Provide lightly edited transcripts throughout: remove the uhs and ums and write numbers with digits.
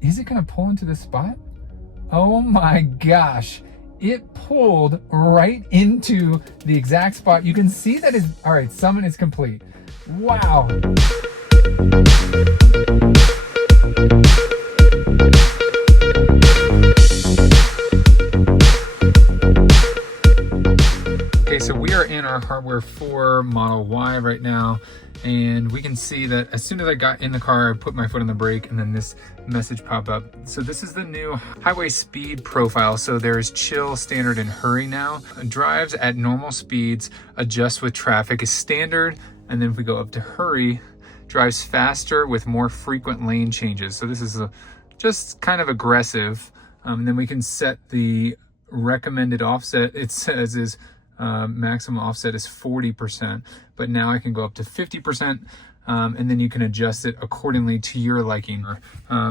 is it gonna pull into this spot? Oh my gosh. It pulled right into the exact spot. You can see that is, all right, summon is complete. Wow. Okay, so we are in our Hardware 4 Model Y right now, and we can see that as soon as I got in the car, I put my foot on the brake and then this message popped up. So this is the new highway speed profile. So there's chill, standard, and hurry now. Drives at normal speeds, adjust with traffic is standard. And then if we go up to hurry, drives faster with more frequent lane changes. So this is just kind of aggressive. And then we can set the recommended offset. It says is maximum offset is 40%, but now I can go up to 50%, and then you can adjust it accordingly to your liking.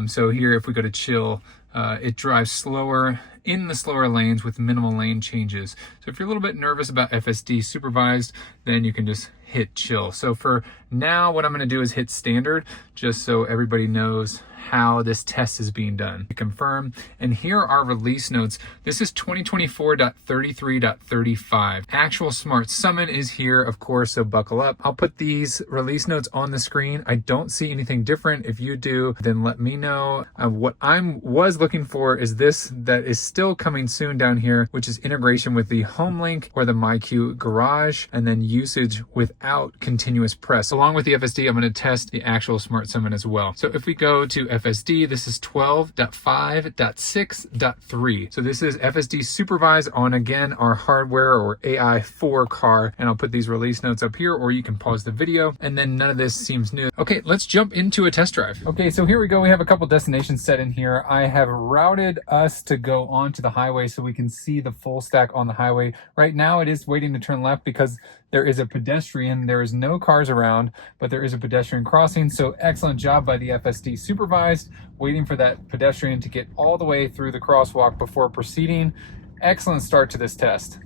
So here, if we go to chill, it drives slower in the slower lanes with minimal lane changes. So if you're a little bit nervous about FSD supervised, then you can just hit chill. So for now, what I'm going to do is hit standard, just so everybody knows how this test is being done. Confirm, and here are release notes. This is 2024.33.35. Actual smart summon is here, of course, so buckle up. I'll put these release notes on the screen. I don't see anything different. If you do, then let me know. What I was looking for is this that is still coming soon down here, which is integration with the home link or the MyQ garage, and then usage without continuous press. Along with the FSD, I'm going to test the actual smart summon as well. So if we go to FSD, this is 12.5.6.3. So this is FSD supervised on, again, our hardware or AI4 car. And I'll put these release notes up here, or you can pause the video, and then none of this seems new. Okay, let's jump into a test drive. Okay, so here we go. We have a couple destinations set in here. I have routed us to go onto the highway so we can see the full stack on the highway. Right now it is waiting to turn left because there is a pedestrian. There is no cars around, but there is a pedestrian crossing. So excellent job by the FSD supervised, waiting for that pedestrian to get all the way through the crosswalk before proceeding. Excellent start to this test.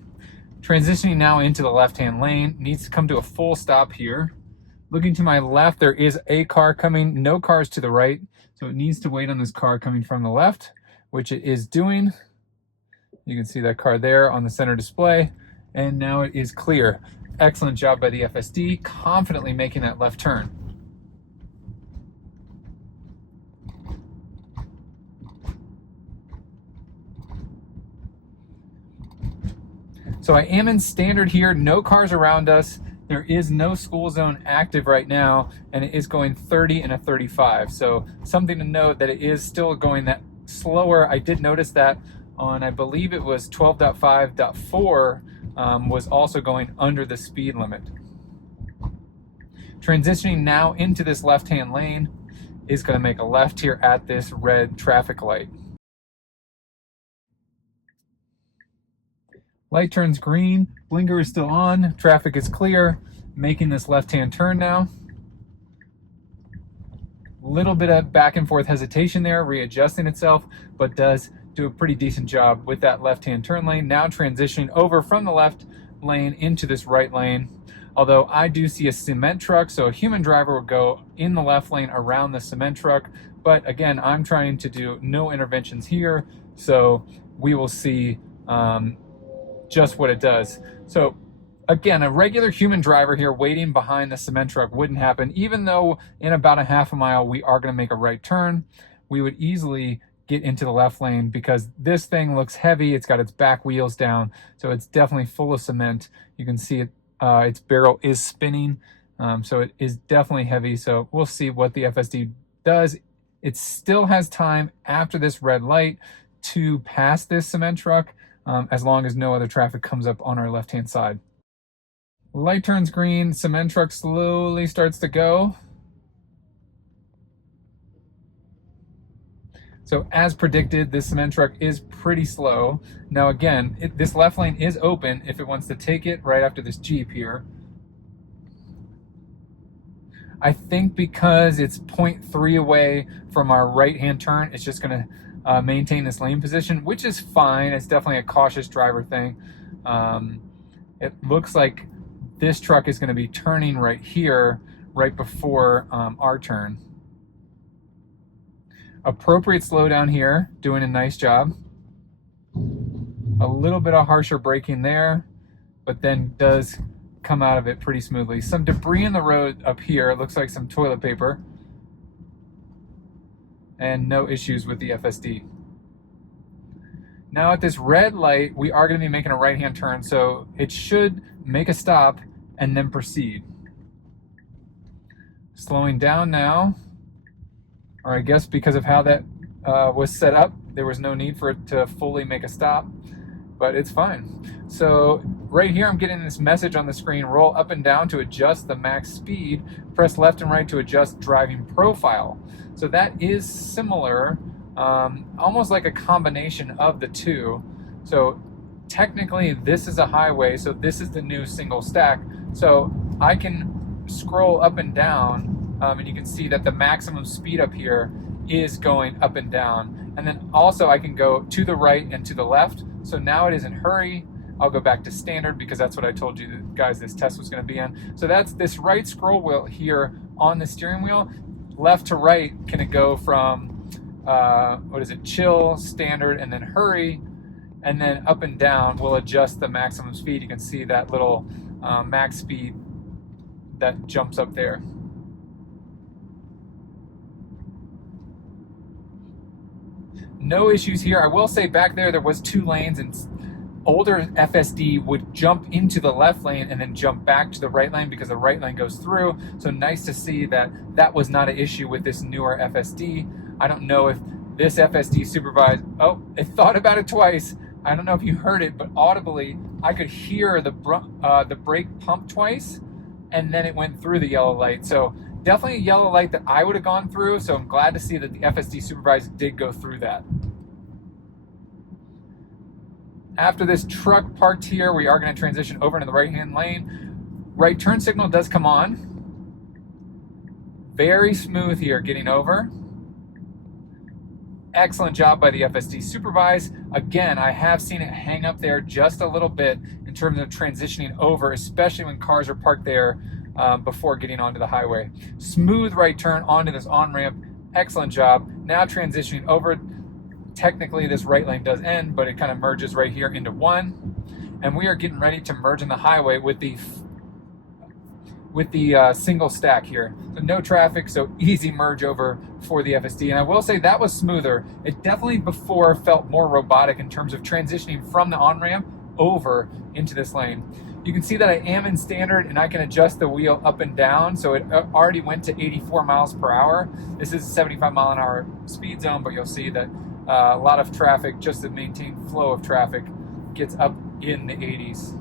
Transitioning now into the left-hand lane, needs to come to a full stop here. Looking to my left, there is a car coming, no cars to the right. So it needs to wait on this car coming from the left, which it is doing. You can see that car there on the center display, and now it is clear. Excellent job by the FSD, confidently making that left turn. So I am in standard here, no cars around us. There is no school zone active right now, and it is going 30 and a 35. So something to note that it is still going that slower. I did notice that on, I believe it was 12.5.4, was also going under the speed limit. Transitioning now into this left-hand lane is going to make a left here at this red traffic light. Light turns green, blinker is still on, traffic is clear, making this left-hand turn now. Little bit of back and forth hesitation there, readjusting itself, but does do a pretty decent job with that left-hand turn lane. Now transitioning over from the left lane into this right lane. Although I do see a cement truck, so a human driver will go in the left lane around the cement truck. But again, I'm trying to do no interventions here, so we will see just what it does. So again, a regular human driver here waiting behind the cement truck wouldn't happen, even though in about a half a mile we are going to make a right turn. We would easily get into the left lane because this thing looks heavy. It's got its back wheels down, so it's definitely full of cement. You can see it, its barrel is spinning, so it is definitely heavy. So we'll see what the FSD does. It still has time after this red light to pass this cement truck, as long as no other traffic comes up on our left-hand side. Light turns green, cement truck slowly starts to go. So as predicted, this cement truck is pretty slow. Now again, this left lane is open if it wants to take it right after this Jeep here. I think because it's 0.3 away from our right-hand turn, it's just gonna maintain this lane position, which is fine. It's definitely a cautious driver thing. It looks like this truck is gonna be turning right here, right before our turn. Appropriate slowdown here, doing a nice job. A little bit of harsher braking there, but then does come out of it pretty smoothly. Some debris in the road up here. It looks like some toilet paper. And no issues with the FSD. Now at this red light, we are going to be making a right-hand turn, so it should make a stop and then proceed. Slowing down now, or I guess because of how that was set up, there was no need for it to fully make a stop, but it's fine. So right here, I'm getting this message on the screen: roll up and down to adjust the max speed, press left and right to adjust driving profile. So that is similar, almost like a combination of the two. So technically this is a highway, so this is the new single stack. So I can scroll up and down, and you can see that the maximum speed up here is going up and down. And then also I can go to the right and to the left. So now it is in hurry. I'll go back to standard because that's what I told you guys this test was going to be in. So that's this right scroll wheel here on the steering wheel. Left to right, can it go from chill, standard, and then hurry, and then up and down will adjust the maximum speed. You can see that little max speed that jumps up there. No issues here. I will say back there was 2 lanes, and older FSD would jump into the left lane and then jump back to the right lane because the right lane goes through. So nice to see that that was not an issue with this newer FSD. I don't know if this FSD supervised, oh, it thought about it twice. I don't know if you heard it, but audibly, I could hear the brake pump twice, and then it went through the yellow light. So definitely a yellow light that I would have gone through. So I'm glad to see that the FSD supervised did go through that. After this truck parked here, we are going to transition over into the right-hand lane. Right turn signal does come on. Very smooth here getting over. Excellent job by the FSD supervise. Again, I have seen it hang up there just a little bit in terms of transitioning over, especially when cars are parked there before getting onto the highway. Smooth right turn onto this on-ramp. Excellent job. Now transitioning over. Technically this right lane does end, but it kind of merges right here into one, and we are getting ready to merge in the highway with the single stack here. So no traffic, so easy merge over for the FSD. And I will say that was smoother. It definitely before felt more robotic in terms of transitioning from the on-ramp over into this lane. You can see that I am in standard and I can adjust the wheel up and down. So it already went to 84 miles per hour. This is a 75 mile an hour speed zone, but you'll see that a lot of traffic, just to maintain flow of traffic, gets up in the 80s.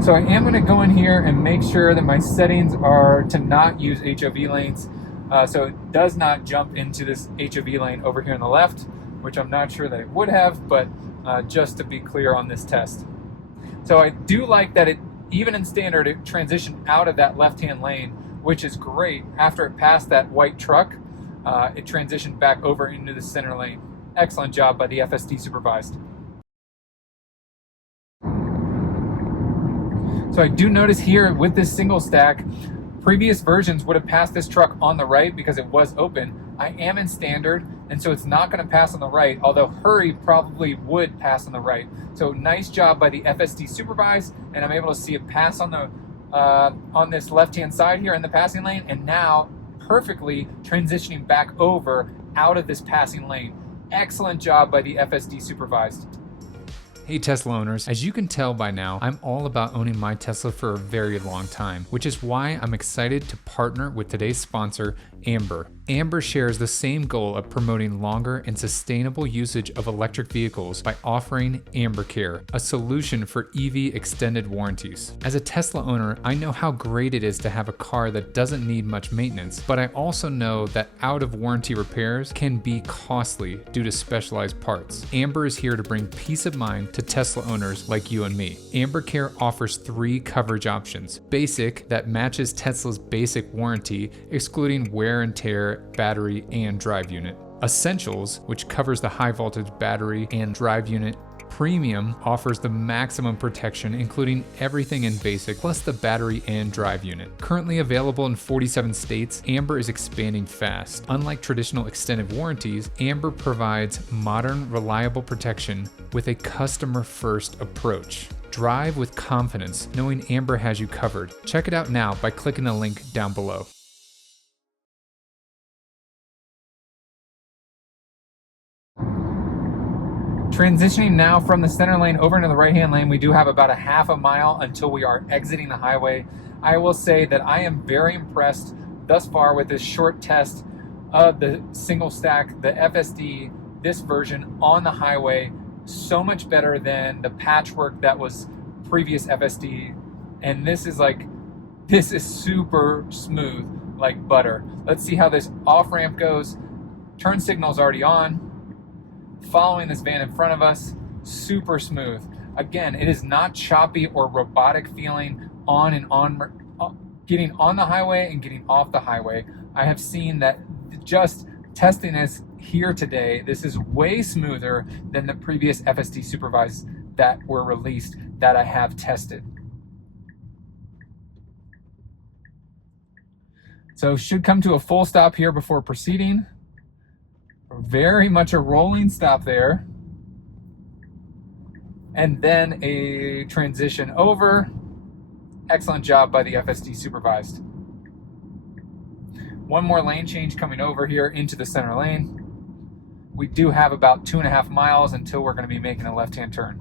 So I am going to go in here and make sure that my settings are to not use HOV lanes. So it does not jump into this HOV lane over here on the left, which I'm not sure that it would have, but just to be clear on this test. So I do like that it, even in standard, it transitioned out of that left-hand lane, which is great. After it passed that white truck, it transitioned back over into the center lane. Excellent job by the FSD supervised. So I do notice here with this single stack, previous versions would have passed this truck on the right because it was open. I am in standard, and so it's not going to pass on the right, although hurry probably would pass on the right. So nice job by the FSD supervised, and I'm able to see it pass on the on this left-hand side here in the passing lane, and now perfectly transitioning back over out of this passing lane. Excellent job by the FSD supervised. Hey Tesla owners, as you can tell by now, I'm all about owning my Tesla for a very long time, which is why I'm excited to partner with today's sponsor, Amber. Amber shares the same goal of promoting longer and sustainable usage of electric vehicles by offering Amber Care, a solution for EV extended warranties. As a Tesla owner, I know how great it is to have a car that doesn't need much maintenance, but I also know that out of warranty repairs can be costly due to specialized parts. Amber is here to bring peace of mind to Tesla owners like you and me. Amber Care offers 3 coverage options. Basic, that matches Tesla's basic warranty, excluding wear and tear, battery, and drive unit. Essentials, which covers the high voltage battery and drive unit. Premium offers the maximum protection, including everything in basic, plus the battery and drive unit. Currently available in 47 states, Amber is expanding fast. Unlike traditional extended warranties, Amber provides modern, reliable protection with a customer-first approach. Drive with confidence, knowing Amber has you covered. Check it out now by clicking the link down below. Transitioning now from the center lane over into the right-hand lane, we do have about a half a mile until we are exiting the highway. I will say that I am very impressed thus far with this short test of the single stack, the FSD, this version on the highway. So much better than the patchwork that was previous FSD. And this is super smooth, like butter. Let's see how this off-ramp goes. Turn signal's already on. Following this van in front of us, super smooth. Again, it is not choppy or robotic feeling getting on the highway and getting off the highway. I have seen that just testing this here today, this is way smoother than the previous FSD supervised that were released that I have tested. So should come to a full stop here before proceeding. Very much a rolling stop there. And then a transition over. Excellent job by the FSD supervised. One more lane change coming over here into the center lane. We do have about 2.5 miles until we're going to be making a left-hand turn.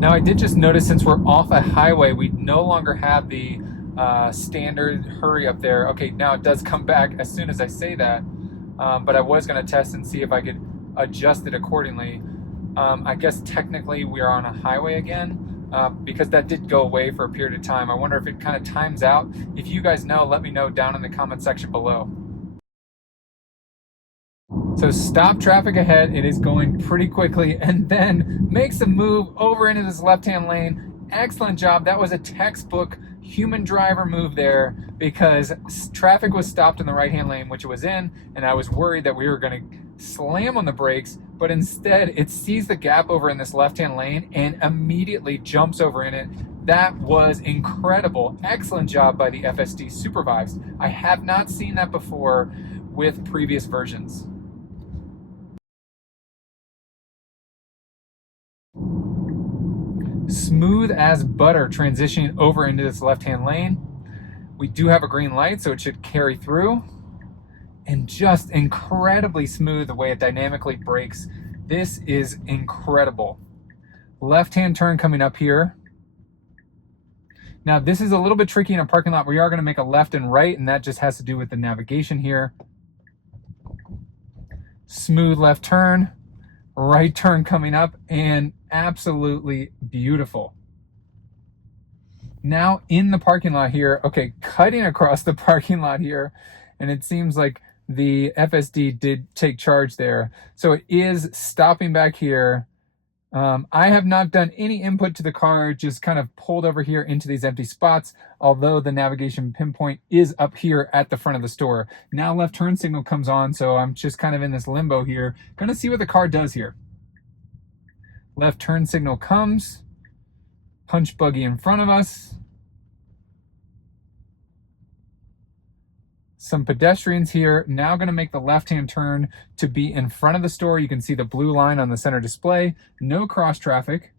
Now I did just notice since we're off a highway, we no longer have the standard hurry up there. Okay, now it does come back as soon as I say that, but I was going to test and see if I could adjust it accordingly. I guess technically we are on a highway again because that did go away for a period of time. I wonder if it kind of times out. If you guys know, let me know down in the comment section below. So stop traffic ahead, it is going pretty quickly, and then makes a move over into this left-hand lane. Excellent job. That was a textbook human driver move there because traffic was stopped in the right-hand lane, which it was in, and I was worried that we were going to slam on the brakes, but instead it sees the gap over in this left-hand lane and immediately jumps over in it. That was incredible. Excellent job by the FSD supervised. I have not seen that before with previous versions. Smooth as butter transitioning over into this left-hand lane. We do have a green light, so it should carry through. And just incredibly smooth the way it dynamically brakes. This is incredible. Left-hand turn coming up here. Now this is a little bit tricky in a parking lot. We are going to make a left and right, and that just has to do with the navigation here. Smooth left turn. Right turn coming up, and absolutely beautiful. Now in the parking lot here, okay, cutting across the parking lot here, and it seems like the FSD did take charge there. So it is stopping back here. I have not done any input to the car, just kind of pulled over here into these empty spots, although the navigation pinpoint is up here at the front of the store. Now left turn signal comes on, so I'm just kind of in this limbo here. Gonna see what the car does here. Left turn signal comes, punch buggy in front of us. Some pedestrians here. Now going to make the left-hand turn to be in front of the store. You can see the blue line on the center display. No cross traffic.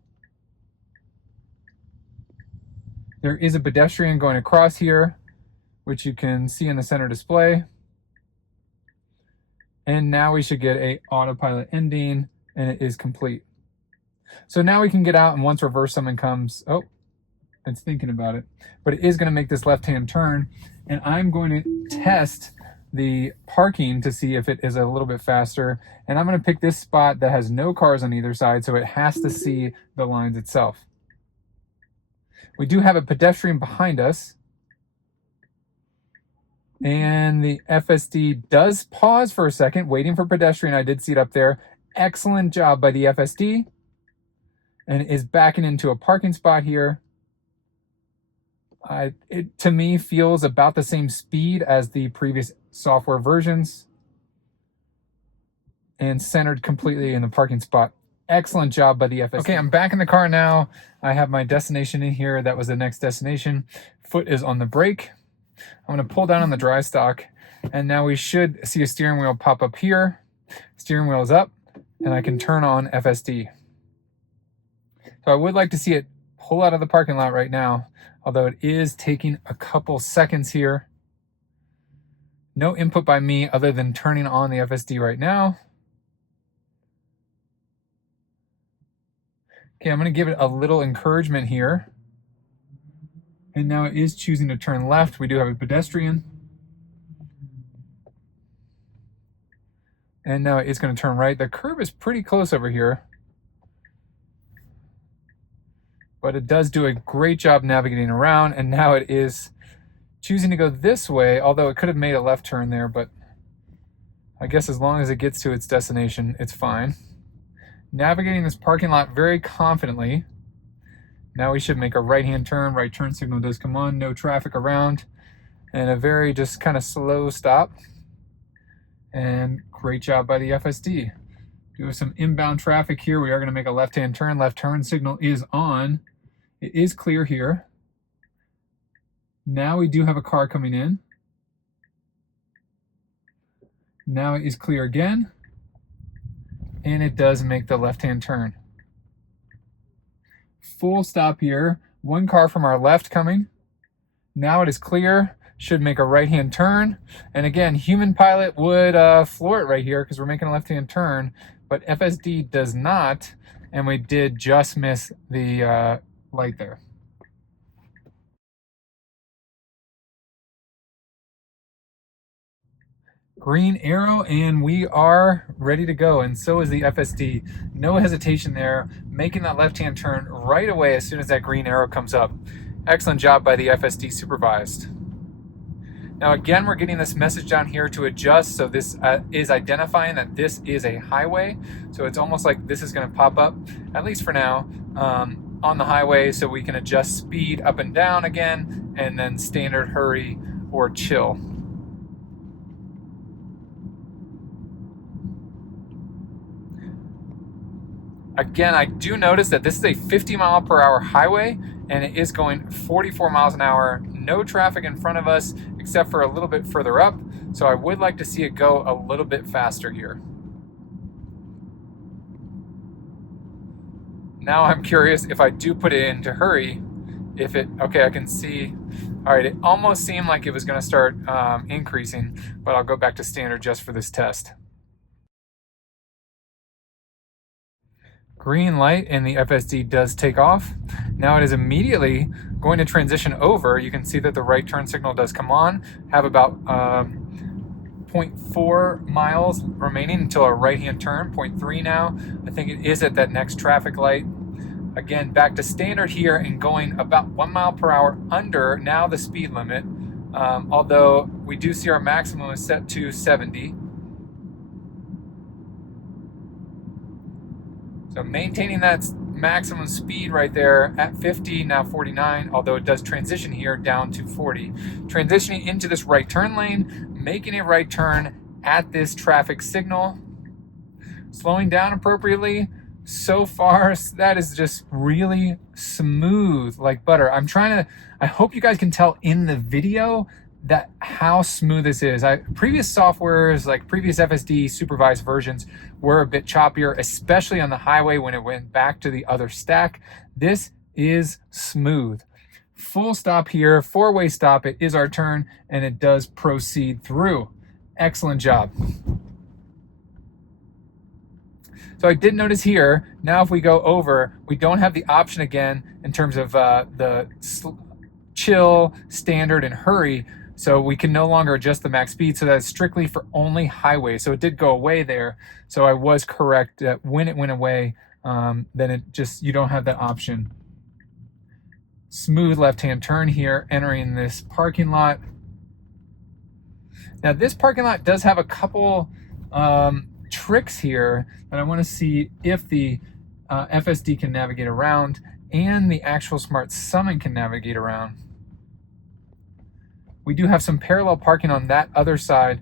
There is a pedestrian going across here, which you can see in the center display. And now we should get a autopilot ending, and it is complete. So now we can get out, and once reverse summon comes, oh, it's thinking about it, but it is going to make this left-hand turn, and I'm going to test the parking to see if it is a little bit faster, and I'm going to pick this spot that has no cars on either side, so it has to see the lines itself. We do have a pedestrian behind us, and the FSD does pause for a second, waiting for pedestrian. I did see it up there. Excellent job by the FSD, and is backing into a parking spot here. It to me feels about the same speed as the previous software versions, and centered completely in the parking spot. Excellent job by the FSD. Okay, I'm back in the car now. I have my destination in here. That was the next destination. Foot is on the brake. I'm going to pull down on the dry stock, and now we should see a steering wheel pop up here. Steering wheel is up, and I can turn on FSD. So I would like to see it pull out of the parking lot right now, although it is taking a couple seconds here. No input by me other than turning on the FSD right now. Okay, I'm going to give it a little encouragement here. And now it is choosing to turn left. We do have a pedestrian. And now it's going to turn right. The curb is pretty close over here, but it does do a great job navigating around. And now it is choosing to go this way, although it could have made a left turn there, but I guess as long as it gets to its destination, it's fine. Navigating this parking lot very confidently. Now we should make a right-hand turn. Right turn signal does come on, no traffic around, and a very just kind of slow stop. And great job by the FSD. Do some inbound traffic here. We are going to make a left-hand turn. Left turn signal is on. It is clear here. Now we do have a car coming in. Now it is clear again. And it does make the left-hand turn. Full stop here. One car from our left coming. Now it is clear. Should make a right-hand turn. And again, human pilot would floor it right here because we're making a left-hand turn, but FSD does not, and we did just miss the light there. Green arrow, and we are ready to go, and so is the FSD. No hesitation there, making that left-hand turn right away as soon as that green arrow comes up. Excellent job by the FSD supervised. Now again, we're getting this message down here to adjust, so this is identifying that this is a highway, so it's almost like this is going to pop up, at least for now, on the highway, so we can adjust speed up and down again, and then standard, hurry, or chill. Again, I do notice that this is a 50-mile-per-hour highway, and it is going 44 miles an hour. No traffic in front of us, except for a little bit further up. So I would like to see it go a little bit faster here. Now I'm curious if I do put it into hurry, if it, okay, I can see, all right, it almost seemed like it was going to start increasing, but I'll go back to standard just for this test. Green light, and the FSD does take off. Now it is immediately going to transition over. You can see that the right turn signal does come on. Have about 0.4 miles remaining until our right-hand turn, 0.3 now. I think it is at that next traffic light. Again, back to standard here and going about 1 mile per hour under now the speed limit. Although we do see our maximum is set to 70. So maintaining that maximum speed right there at 50, now 49, although it does transition here down to 40. Transitioning into this right turn lane, making a right turn at this traffic signal, slowing down appropriately. So far, that is just really smooth like butter. I hope you guys can tell in the video that how smooth this is. Previous softwares, like previous FSD supervised versions, were a bit choppier, especially on the highway when it went back to the other stack. This is smooth. Full stop here, four-way stop. It is our turn, and it does proceed through. Excellent job. So I did notice here, now if we go over, we don't have the option again in terms of the chill, standard, and hurry. So we can no longer adjust the max speed, so that's strictly for only highway. So it did go away there. So I was correct that when it went away, then it just, you don't have that option. Smooth left-hand turn here, entering this parking lot. Now this parking lot does have a couple tricks here that I want to see if the FSD can navigate around and the actual Smart Summon can navigate around. We do have some parallel parking on that other side,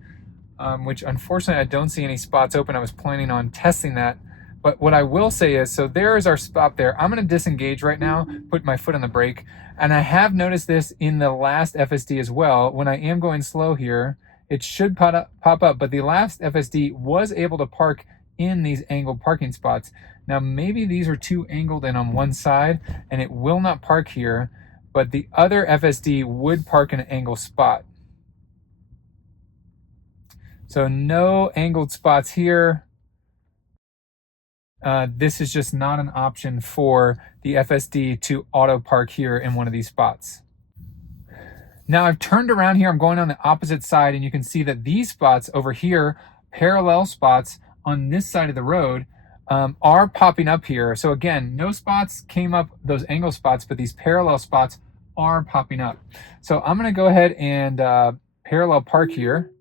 which unfortunately I don't see any spots open. I was planning on testing that. But what I will say is, so there is our spot there. I'm gonna disengage right now, put my foot on the brake. And I have noticed this in the last FSD as well. When I am going slow here, it should pop up, but the last FSD was able to park in these angled parking spots. Now maybe these are too angled in on one side and it will not park here, but the other FSD would park in an angled spot. So no angled spots here. This is just not an option for the FSD to auto park here in one of these spots. Now I've turned around here, I'm going on the opposite side, and you can see that these spots over here, parallel spots on this side of the road, are popping up here. So again, no spots came up, those angle spots, but these parallel spots are popping up. So I'm gonna go ahead and parallel park here.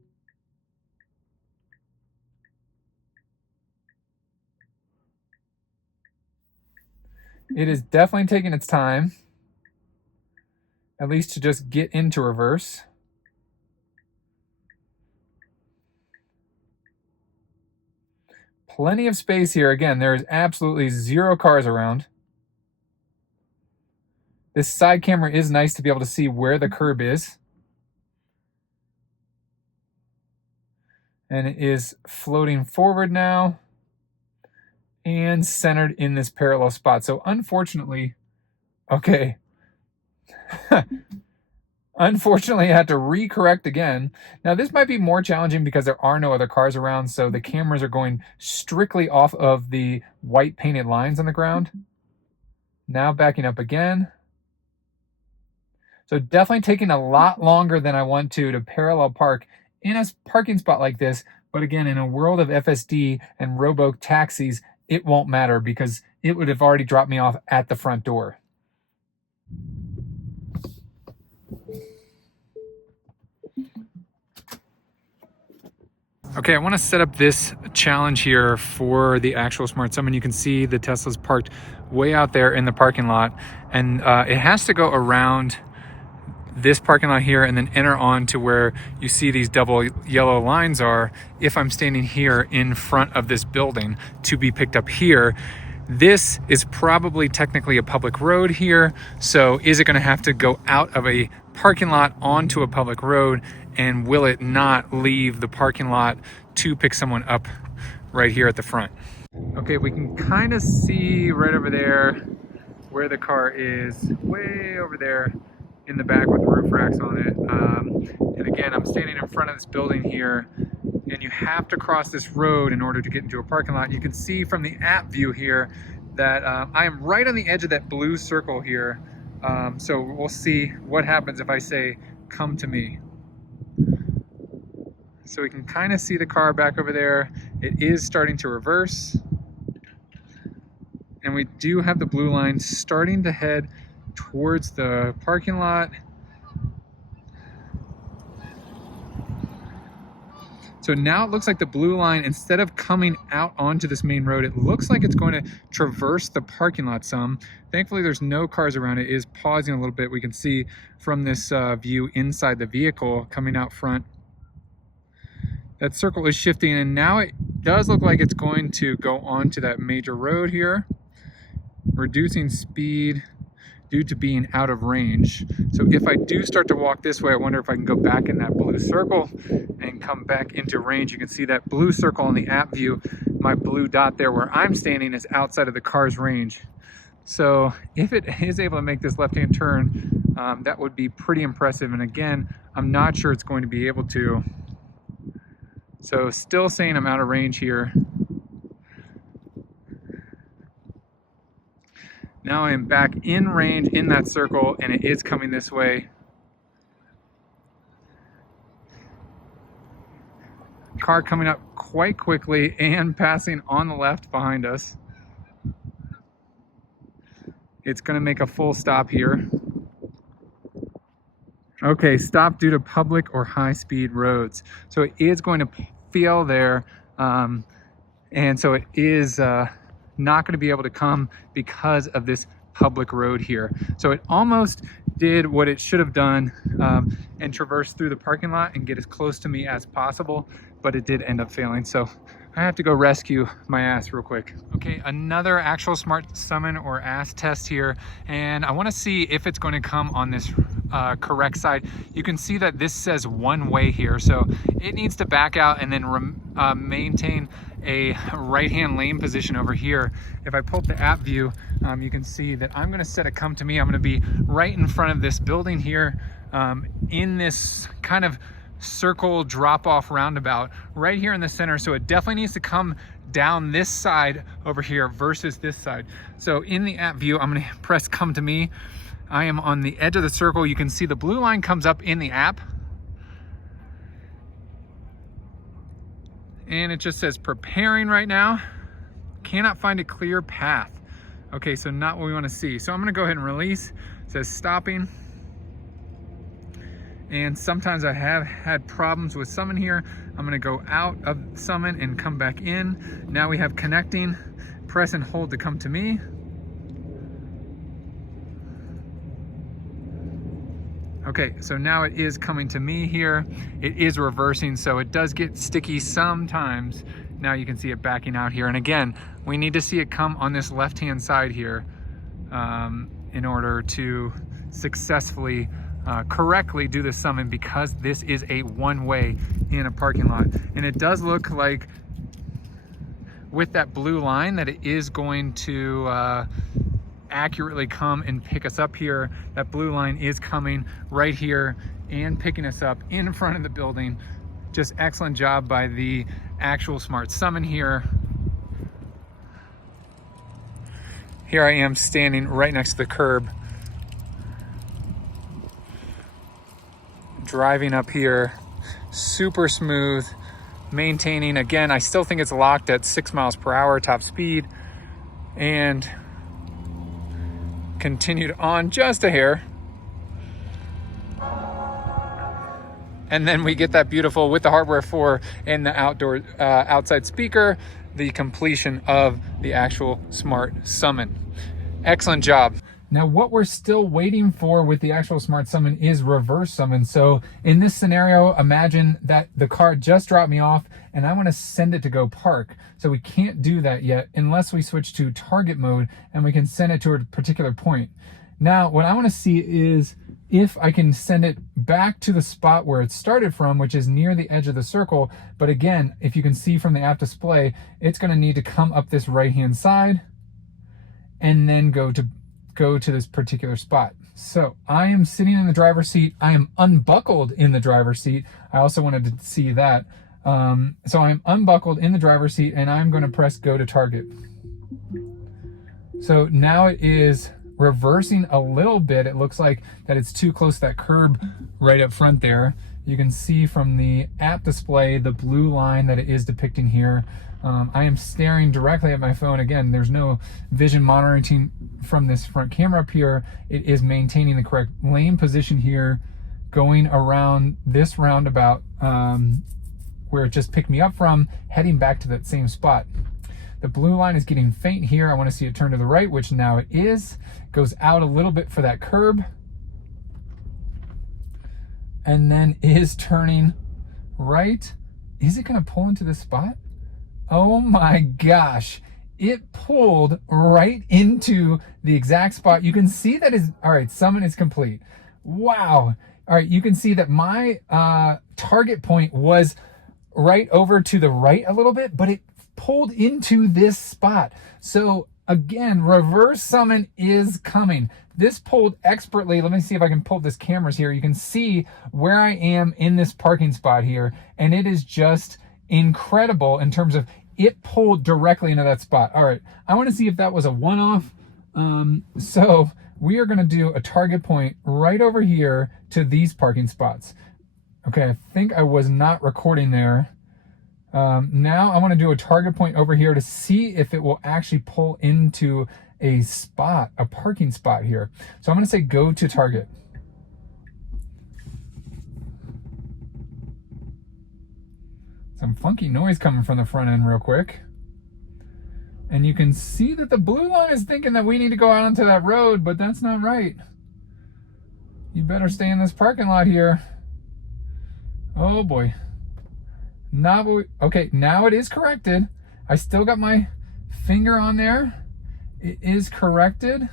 It is definitely taking its time, at least to just get into reverse. Plenty of space here. Again, there's absolutely zero cars around. This side camera is nice to be able to see where the curb is. And it is floating forward now and centered in this parallel spot. So unfortunately, okay. Unfortunately, I had to recorrect again. Now this might be more challenging because there are no other cars around, so the cameras are going strictly off of the white painted lines on the ground. Now backing up again. So definitely taking a lot longer than I want to parallel park in a parking spot like this. But again, in a world of FSD and robo taxis, it won't matter because it would have already dropped me off at the front door. Okay, I want to set up this challenge here for the actual Smart Summon. You can see the Tesla's parked way out there in the parking lot, and it has to go around this parking lot here and then enter on to where you see these double yellow lines are if I'm standing here in front of this building to be picked up here. This is probably technically a public road here, so is it going to have to go out of a parking lot onto a public road, and will it not leave the parking lot to pick someone up right here at the front? Okay, we can kind of see right over there where the car is, way over there in the back with the roof racks on it. And again, I'm standing in front of this building here, and you have to cross this road in order to get into a parking lot. You can see from the app view here that I am right on the edge of that blue circle here. So we'll see what happens if I say, come to me. So we can kind of see the car back over there. It is starting to reverse. And we do have the blue line starting to head towards the parking lot. So now it looks like the blue line, instead of coming out onto this main road, it looks like it's going to traverse the parking lot some. Thankfully, there's no cars around. It is pausing a little bit. We can see from this view inside the vehicle coming out front. That circle is shifting, and now it does look like it's going to go onto that major road here, reducing speed due to being out of range. So if I do start to walk this way, I wonder if I can go back in that blue circle and come back into range. You can see that blue circle on the app view. My blue dot there where I'm standing is outside of the car's range. So if it is able to make this left-hand turn, that would be pretty impressive. And again, I'm not sure it's going to be able to. So still saying I'm out of range here. Now I am back in range in that circle, and it is coming this way. Car coming up quite quickly and passing on the left behind us. It's going to make a full stop here. Okay, stop due to public or high-speed roads. So it is going to fail there, and so it is not going to be able to come because of this public road here. So it almost did what it should have done and traverse through the parking lot and get as close to me as possible, but it did end up failing. So I have to go rescue my ass real quick. Okay, another actual smart summon or A.S.S test here, and I want to see if it's going to come on this correct side. You can see that this says one way here, so it needs to back out and then maintain a right-hand lane position over here. If I pull up the app view, you can see that I'm going to set a come to me. I'm going to be right in front of this building here, in this kind of circle drop-off roundabout right here in the center. So it definitely needs to come down this side over here versus this side. So in the app view, I'm going to press come to me. I am on the edge of the circle. You can see the blue line comes up in the app, and it just says preparing right now. Cannot find a clear path. Okay, so not what we want to see. So I'm going to go ahead and release. It says stopping. And sometimes I have had problems with summon here. I'm gonna go out of summon and come back in. Now we have connecting. Press and hold to come to me. Okay, so now it is coming to me here. It is reversing, so it does get sticky sometimes. Now you can see it backing out here. And again, we need to see it come on this left-hand side here in order to successfully correctly do the summon, because this is a one-way in a parking lot. And it does look like with that blue line that it is going to accurately come and pick us up here. That blue line is coming right here and picking us up in front of the building. Just excellent job by the actual smart summon here. Here I am standing right next to the curb, driving up here, super smooth, maintaining. Again, I still think it's locked at 6 miles per hour top speed, and continued on just a hair. And then we get that beautiful, with the hardware 4 and the outdoor outside speaker, the completion of the actual smart summon. Excellent job. Now what we're still waiting for with the actual smart summon is reverse summon. So in this scenario, imagine that the car just dropped me off and I want to send it to go park. So we can't do that yet unless we switch to target mode and we can send it to a particular point. Now what I want to see is if I can send it back to the spot where it started from, which is near the edge of the circle. But again, if you can see from the app display, it's going to need to come up this right-hand side and then go to this particular spot. So I am sitting in the driver's seat. I am unbuckled in the driver's seat. I also wanted to see that. So I'm unbuckled in the driver's seat and I'm going to press go to target. So now it is reversing a little bit. It looks like that it's too close to that curb right up front there. You can see from the app display the blue line that it is depicting here. I am staring directly at my phone. Again, there's no vision monitoring from this front camera up here. It is maintaining the correct lane position here, going around this roundabout where it just picked me up from, heading back to that same spot. The blue line is getting faint here. I want to see it turn to the right, which now it is. Goes out a little bit for that curb, and then is turning right. Is it going to pull into this spot? Oh my gosh, it pulled right into the exact spot. You can see that is, all right, summon is complete. Wow. All right, you can see that my target point was right over to the right a little bit, but it pulled into this spot. So again, reverse summon is coming. This pulled expertly. Let me see if I can pull this cameras here. You can see where I am in this parking spot here, and it is just incredible in terms of it pulled directly into that spot. All right, I want to see if that was a one-off. So we are going to do a target point right over here to these parking spots. Okay, I think I was not recording there. Now I want to do a target point over here to see if it will actually pull into a spot, a parking spot here. So I'm going to say go to target. Some funky noise coming from the front end real quick. And you can see that the blue line is thinking that we need to go out onto that road, but that's not right. You better stay in this parking lot here. Oh boy. Okay, now it is corrected. I still got my finger on there. It is corrected.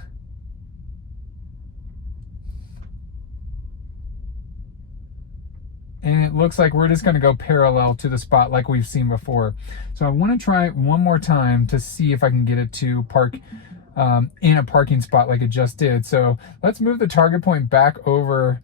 And it looks like we're just going to go parallel to the spot like we've seen before. So I want to try one more time to see if I can get it to park in a parking spot like it just did. So let's move the target point back over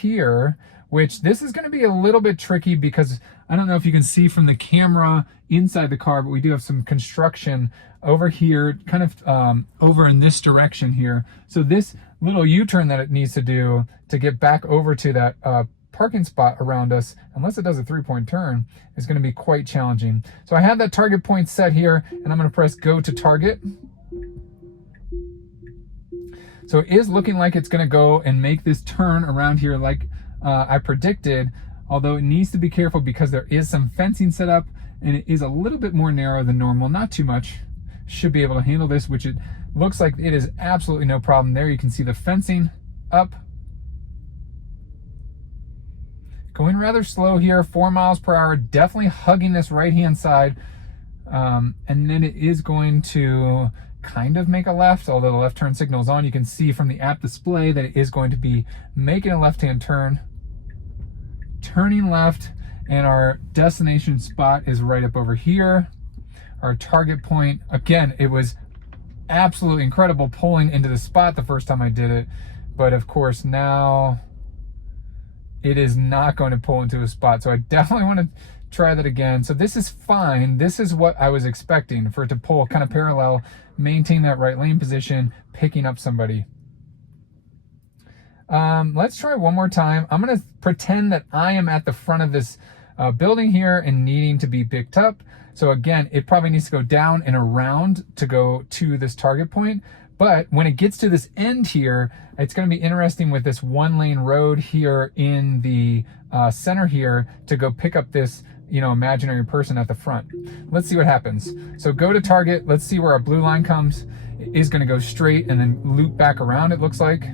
here, which this is going to be a little bit tricky because I don't know if you can see from the camera inside the car, but we do have some construction over here, kind of over in this direction here. So this little U-turn that it needs to do to get back over to that parking spot around us, unless it does a 3-point turn, is going to be quite challenging. So I have that target point set here, and I'm going to press go to target. So it is looking like it's going to go and make this turn around here like I predicted, although it needs to be careful because there is some fencing set up and it is a little bit more narrow than normal, not too much. Should be able to handle this, which it looks like it is absolutely no problem. There you can see the fencing up. Going rather slow here, 4 miles per hour, definitely hugging this right-hand side. And then it is going to kind of make a left, although the left turn signal is on. You can see from the app display that it is going to be making a left-hand turn, turning left, and our destination spot is right up over here. Our target point, again, it was absolutely incredible pulling into the spot the first time I did it, but of course now it is not going to pull into a spot. So I definitely want to try that again. So this is fine. This is what I was expecting, for it to pull kind of parallel, maintain that right lane position, picking up somebody. Let's try one more time. I'm going to pretend that I am at the front of this building here and needing to be picked up. So again, it probably needs to go down and around to go to this target point. But when it gets to this end here, it's going to be interesting with this 1-lane road here in the center here to go pick up this, imaginary person at the front. Let's see what happens. So go to target. Let's see where our blue line comes. It is going to go straight and then loop back around, it looks like.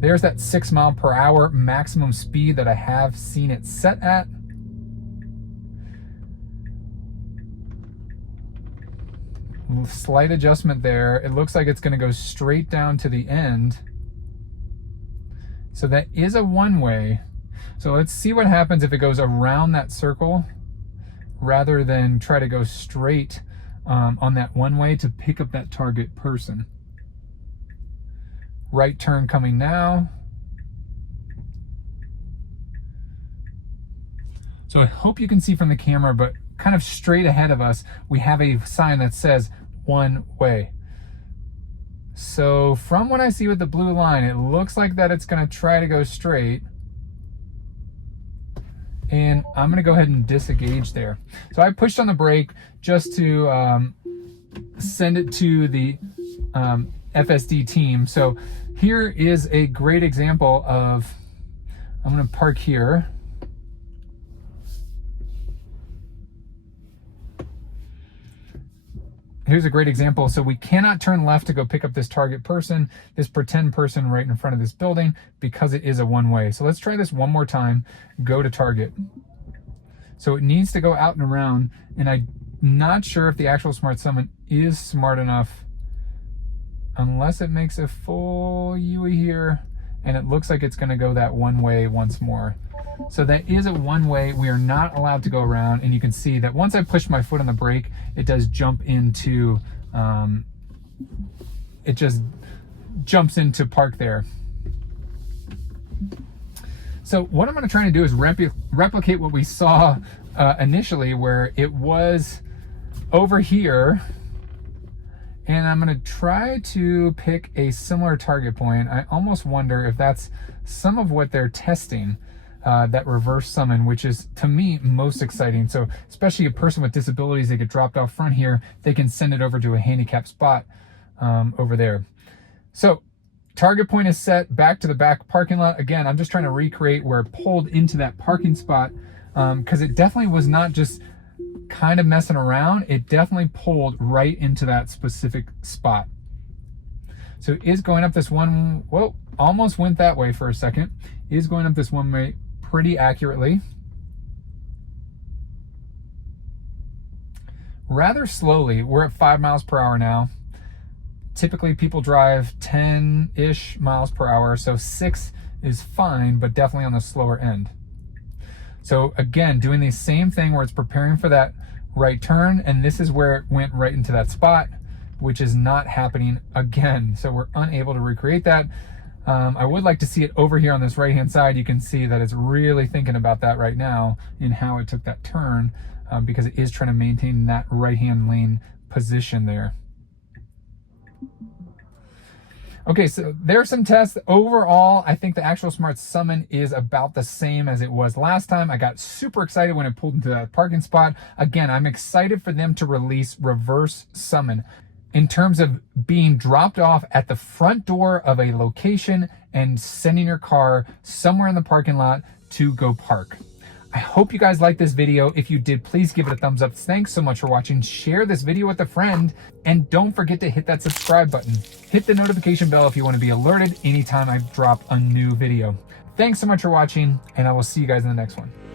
There's that 6 mile per hour maximum speed that I have seen it set at. Slight adjustment there. It looks like it's going to go straight down to the end. So that is a one-way. So let's see what happens if it goes around that circle rather than try to go straight on that one-way to pick up that target person. Right turn coming now. So I hope you can see from the camera, but kind of straight ahead of us, we have a sign that says one way. So from what I see with the blue line, it looks like that it's going to try to go straight. And I'm going to go ahead and disengage there. So I pushed on the brake just to send it to the FSD team. So here is a great example of, I'm going to park here. Here's a great example. So we cannot turn left to go pick up this target person, this pretend person right in front of this building, because it is a one-way. So let's try this one more time. Go to target. So it needs to go out and around, and I'm not sure if the actual Smart Summon is smart enough unless it makes a full U here, and it looks like it's going to go that one way once more. So that is a one-way. We are not allowed to go around, and you can see that once I push my foot on the brake, it does jump into, it just jumps into park there. So what I'm going to try to do is replicate what we saw initially, where it was over here, and I'm going to try to pick a similar target point. I almost wonder if that's some of what they're testing. That reverse summon, which is, to me, most exciting. So especially a person with disabilities, they get dropped off front here, they can send it over to a handicapped spot over there. So target point is set, back to the back parking lot. Again, I'm just trying to recreate where it pulled into that parking spot because it definitely was not just kind of messing around. It definitely pulled right into that specific spot. So it is going up this one, whoa, almost went that way for a second. It is going up this one way pretty accurately. Rather slowly. We're at 5 miles per hour now. Typically people drive 10-ish miles per hour, so 6 is fine, but definitely on the slower end. So again, doing the same thing where it's preparing for that right turn, and this is where it went right into that spot, which is not happening again. So we're unable to recreate that. I would like to see it over here on this right-hand side. You can see that it's really thinking about that right now in how it took that turn, because it is trying to maintain that right-hand lane position there. Okay, so there's some tests. Overall, I think the actual Smart Summon is about the same as it was last time. I got super excited when it pulled into that parking spot. Again, I'm excited for them to release Reverse Summon in terms of being dropped off at the front door of a location and sending your car somewhere in the parking lot to go park. I hope you guys liked this video. If you did, please give it a thumbs up. Thanks so much for watching. Share this video with a friend, and don't forget to hit that subscribe button. Hit the notification bell if you want to be alerted anytime I drop a new video. Thanks so much for watching, and I will see you guys in the next one.